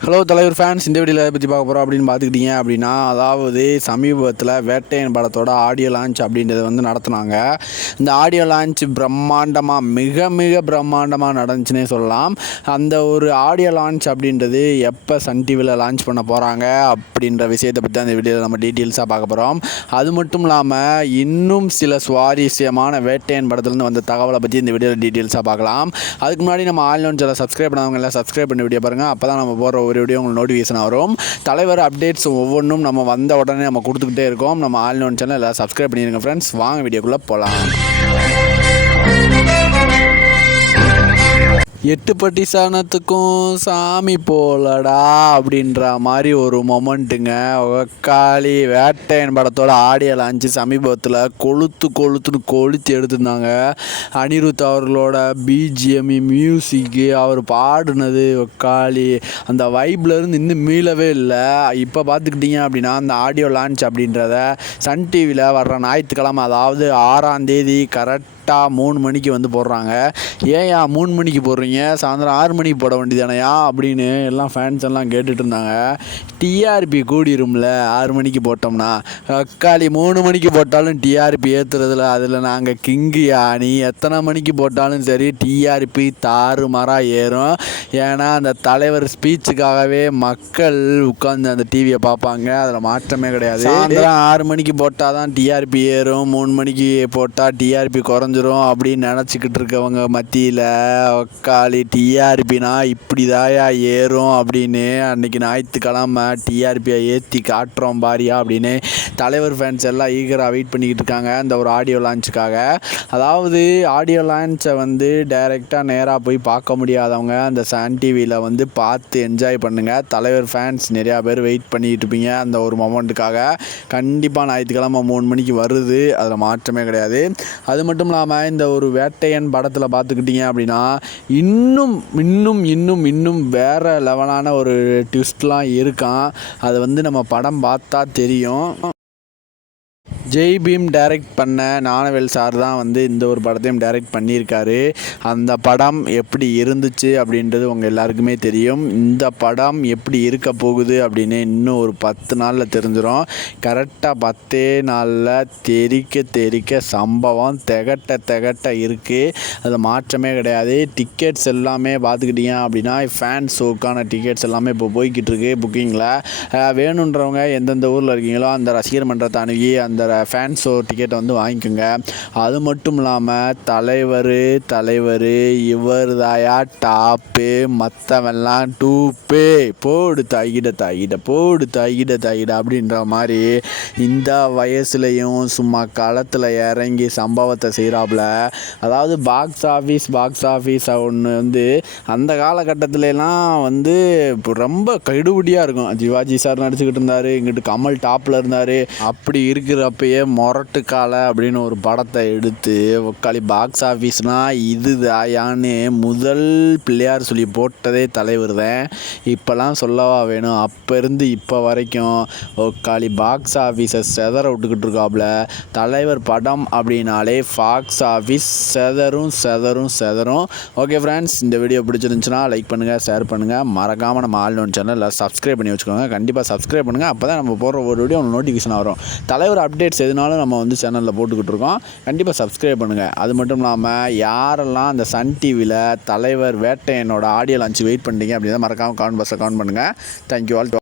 Hello தலைவர் fans இந்த வீடியோவில் எதை பற்றி பார்க்க போகிறோம் அப்படின்னு பார்த்துக்கிட்டீங்க அப்படின்னா அதாவது சமீபத்தில் வேட்டையன் படத்தோட ஆடியோ லான்ச் அப்படின்றத வந்து நடத்துனாங்க. இந்த ஆடியோ லான்ச் பிரம்மாண்டமாக மிக மிக பிரம்மாண்டமாக நடந்துச்சுன்னே சொல்லலாம். அந்த ஒரு ஆடியோ லான்ச் அப்படின்றது எப்போ சன் டிவியில் லான்ச் பண்ண போகிறாங்க அப்படின்ற விஷயத்தை பற்றி அந்த வீடியோவில் நம்ம டீட்டெயில்ஸாக பார்க்க போகிறோம் அது மட்டும் இல்லாமல் இன்னும் சில சுவாரஸ்யமான வேட்டையன் படத்துலேருந்து வந்த தகவலை பற்றி இந்த வீடியோவில் டீட்டெயில்ஸாக பார்க்கலாம். அதுக்கு முன்னாடி நம்ம ஆன்லைன் சேனல் சப்ஸ்கிரைப் பண்ணவங்க எல்லாம் சப்ஸ்கிரைப் பண்ண வீடியோ பாருங்கள் அப்போ தான் நம்ம போகிற ஒரு வீடியோ உங்களுக்கு நோட்டிஃபிகேஷன் வரும். தலைவர் அப்டேட்ஸ் ஒவ்வொன்றும் நம்ம வந்த உடனே நம்ம கொடுத்துக்கிட்டே இருக்கோம். நம்ம ஆன்லைன் சேனல் எல்லாம் சப்ஸ்கிரைப் பண்ணிடுங்க ஃப்ரெண்ட்ஸ் வாங்க வீடியோக்குள்ளே போகலாம் எட்டுப்பட்டி சாணத்துக்கும் சாமி போலடா அப்படின்ற மாதிரி ஒரு மொமெண்ட்டுங்க ஒக்காளி வேட்டையன் படத்தோட ஆடியோ லான்ச்சு சமீபத்தில் கொளுத்து கொளுத்துன்னு கொளுத்து எடுத்திருந்தாங்க. அனிருத் அவர்களோட பிஜிஎம் மியூசிக்கு அவர் பாடினது ஒக்காளி அந்த வைப்லேருந்து இன்னும் மீளவே இல்லை. இப்போ பார்த்துக்கிட்டிங்க அப்படின்னா அந்த ஆடியோ லான்ச் அப்படின்றத சன் டிவியில் வர்ற ஞாயிற்றுக்கிழமை அதாவது ஆறாம் தேதி கரெக்ட் கரெக்டாக மூணு மணிக்கு வந்து போடுறாங்க. ஏன்யா மூணு மணிக்கு போடுறீங்க? சாயந்தரம் ஆறு மணிக்கு போட வேண்டியதானையா? அப்படின்னு எல்லாம் ஃபேன்ஸ் எல்லாம் கேட்டுட்டு இருந்தாங்க. டிஆர்பி கூடிரும்ல ஆறு மணிக்கு போட்டோம்னா. அக்காளி மூணு மணிக்கு போட்டாலும் டிஆர்பி ஏற்றுறதுல அதில் நாங்கள் கிங்கு யானி எத்தனை மணிக்கு போட்டாலும் சரி டிஆர்பி தாறு மரம் ஏறும். ஏன்னா அந்த தலைவர் ஸ்பீச்சுக்காகவே மக்கள் உட்காந்து அந்த டிவியை பார்ப்பாங்க. அதில் மாற்றமே கிடையாது. சாயந்தரம் ஆறு மணிக்கு போட்டால் தான் டிஆர்பி ஏறும். மூணு மணிக்கு போட்டால் டிஆர்பி குறைஞ்சிரும் அப்படின்னு நினச்சிக்கிட்டு இருக்கவங்க மத்தியில் உக்காளி டிஆர்பினா இப்படி தாயா ஏறும் அப்படின்னு அன்றைக்கி ஞாயிற்றுக்கிழமை டிஆர்பியை ஏற்றி காட்டுறோம் பாரியா அப்படின்னு தலைவர் ஃபேன்ஸ் எல்லாம் ஈகராக வெயிட் பண்ணிக்கிட்டு இருக்காங்க இந்த ஒரு ஆடியோ லான்ச்சுக்காக அதாவது ஆடியோ லான்ச்சை வந்து டைரெக்டாக நேராக போய் பார்க்க முடியாதவங்க அந்த சன் டிவியில் வந்து பார்த்து என்ஜாய் பண்ணுங்கள் தலைவர் ஃபேன்ஸ் நிறையா பேர் வெயிட் பண்ணிக்கிட்டு இருப்பீங்க அந்த ஒரு மொமெண்ட்டுக்காக கண்டிப்பாக ஞாயிற்றுக்கிழமை மூணு மணிக்கு வருது. அதில் மாற்றமே கிடையாது. அது மட்டும் இல்லாமல் இந்த ஒரு வேட்டையன் படத்தில் பார்த்துக்கிட்டிங்க அப்படின்னா இன்னும் இன்னும் இன்னும் இன்னும் வேறு லெவலான ஒரு ட்விஸ்ட்லாம் இருக்கான். அது வந்து நம்ம படம் பார்த்தா தெரியும். ஜெய் பீம் டைரக்ட் பண்ண ஞானவேல் சார் தான் வந்து இந்த ஒரு படத்தையும் டைரக்ட் பண்ணியிருக்காரு. அந்த படம் எப்படி இருந்துச்சு அப்படின்றது உங்கள் எல்லாருக்குமே தெரியும். இந்த படம் எப்படி இருக்க போகுது அப்படின்னு இன்னும் ஒரு பத்து நாளில் தெரிஞ்சிடும் கரெக்டாக பத்தே நாளில் தெறிக்க தெறிக்க சம்பவம் திகட்ட திகட்ட இருக்குது அது மாற்றமே கிடையாது. டிக்கெட்ஸ் எல்லாமே பார்த்துக்கிட்டீங்க அப்படின்னா ஃபேன் ஷோக்கான டிக்கெட்ஸ் எல்லாமே இப்போ போய்கிட்டு இருக்கு புக்கிங்கில் வேணுன்றவங்க எந்தெந்த ஊரில் இருக்கீங்களோ அந்த ரசிகர் மன்றத்தை அணுகி அந்த ஃபேன் ஷோ டிக்கெட்டை வந்து வாங்கிக்கோங்க. அது மட்டும் இல்லாமல் தலைவர் தலைவர் இவர் தாயா டாப்பு மற்றவெல்லாம் டூப்பு போடு தாகிட தாகிட போடு தாகிட தாகிட அப்படின்ற மாதிரி இந்த வயசுலையும் சும்மா களத்தில் இறங்கி சம்பவத்தை செய்கிறாப்புல அதாவது பாக்ஸ் ஆஃபீஸ் பாக்ஸ் ஆஃபீஸ் ஒன்று வந்து அந்த காலகட்டத்திலலாம் வந்து ரொம்ப கெடுபடியாக இருக்கும். சிவாஜி சார் நடிச்சுக்கிட்டு இருந்தார் இங்கிட்டு கமல் டாப்பில் இருந்தார். அப்படி இருக்கிறப்ப மொரட்டு காலை அப்படின்னு ஒரு படத்தை எடுத்து ஒக்காளி பாக்ஸ் ஆஃபீஸ்னால் இது தாயான்னு முதல் பிள்ளையார் சொல்லி போட்டதே தலைவர் தான். இப்போலாம் சொல்லவா வேணும்? அப்போ இருந்து இப்போ வரைக்கும் ஒக்காளி பாக்ஸ் ஆஃபீஸை செதற விட்டுக்கிட்டு இருக்காப்புல தலைவர் படம் அப்படின்னாலே பாக்ஸ் ஆஃபீஸ் செதறும் செதறும் செதறும். ஓகே ஃப்ரெண்ட்ஸ் இந்த வீடியோ பிடிச்சிருந்துச்சுன்னா லைக் பண்ணுங்கள் ஷேர் பண்ணுங்கள் மறக்காமல் நம்ம ஆல் சேனலில் சப்ஸ்கிரைப் பண்ணி வச்சுக்கோங்க. கண்டிப்பாக சப்ஸ்கிரைப் பண்ணுங்கள் அப்போ தான் நம்ம போடுற ஒரு வீடியோ உங்களுக்கு நோட்டிஃபிகேஷன் வரும். தலைவர் அப்டேட்ஸ் எதுனாலும் நம்ம வந்து சேனலில் போட்டுக்கிட்டு இருக்கோம். கண்டிப்பாக சப்ஸ்கிரைப் பண்ணுங்கள் அது மட்டும் இல்லாமல் யாரெல்லாம் அந்த சன் டிவியில் தலைவர் வேட்டையனோட ஆடியோ லான்ச் வெயிட் பண்ணுறீங்க அப்படின்னா மறக்காமல் கமெண்ட் பாக்ஸில் கமெண்ட் பண்ணுங்கள் தேங்க்யூ ஆல்